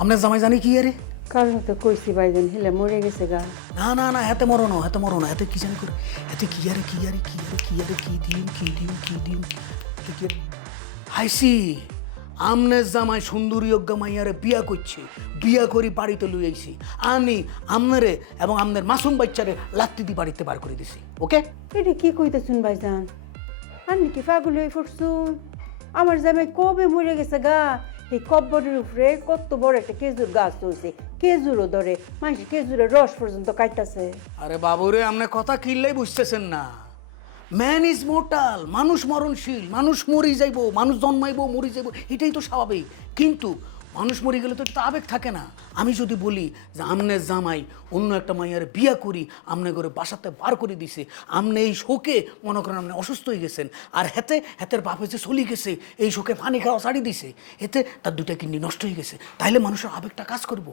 আপনার জামাই জানি কি আরে? কারণ তো কইছি ভাইজান হেলে মরে গেছে গা। না না না, হাতে মরো না, হাতে মরো না, হাতে কি জানি করে, হাতে কি আরে কি আরে কি আরে কি আরে কি দিম কি দিম কি দিম কি হাইসি। আমনের জামাই সুন্দরী অজ্ঞা মাইয়ারে বিয়া করছে, বিয়া করি বাড়িতে লুই আইছি আমি আমনারে এবং আমনের মাসুম বাচ্চারে লাত্তি দিয়ে বাড়িতে বার করে দিছি। ওকে? এটা কি কইতেছুন ভাইজান? আপনি কি পাগল হয়ে পড়ছুন? আমার জামাই কবে মরে গেছে গা। এই কব্বরের উপরে কত বড় একটা খেজুর গাছ হয়েছে, খেজুরও ধরে, মানুষ খেজুরের রস পর্যন্ত কাটতেছে। আরে বাবুরে, আপনি কথা কিনলেই বুঝতেছেন না। ম্যান ইজ মোর্টাল, মানুষ মরণশীল, মানুষ মরি যাইব, মানুষ জন্মাইব মরি যাইব, এটাই তো স্বাভাবিক। কিন্তু মানুষ মরে গেলে তো এটা আবেগ থাকে না। আমি যদি বলি যে আমনের জামাই অন্য একটা মাইয়ার বিয়া করি, আমনে করে বাসাতে বার করে দিছে, আমনে এই শোকে মনে করেন আপনি অসুস্থ হয়ে গেছেন, আর হেতের বাপে যে চলি গেছে এই শোকে পানি খাওয়া ছাড়ি দিছে, এতে তার দুটা কিডনি নষ্ট হয়ে গেছে, তাইলে মানুষের আবেগটা কাজ করবো।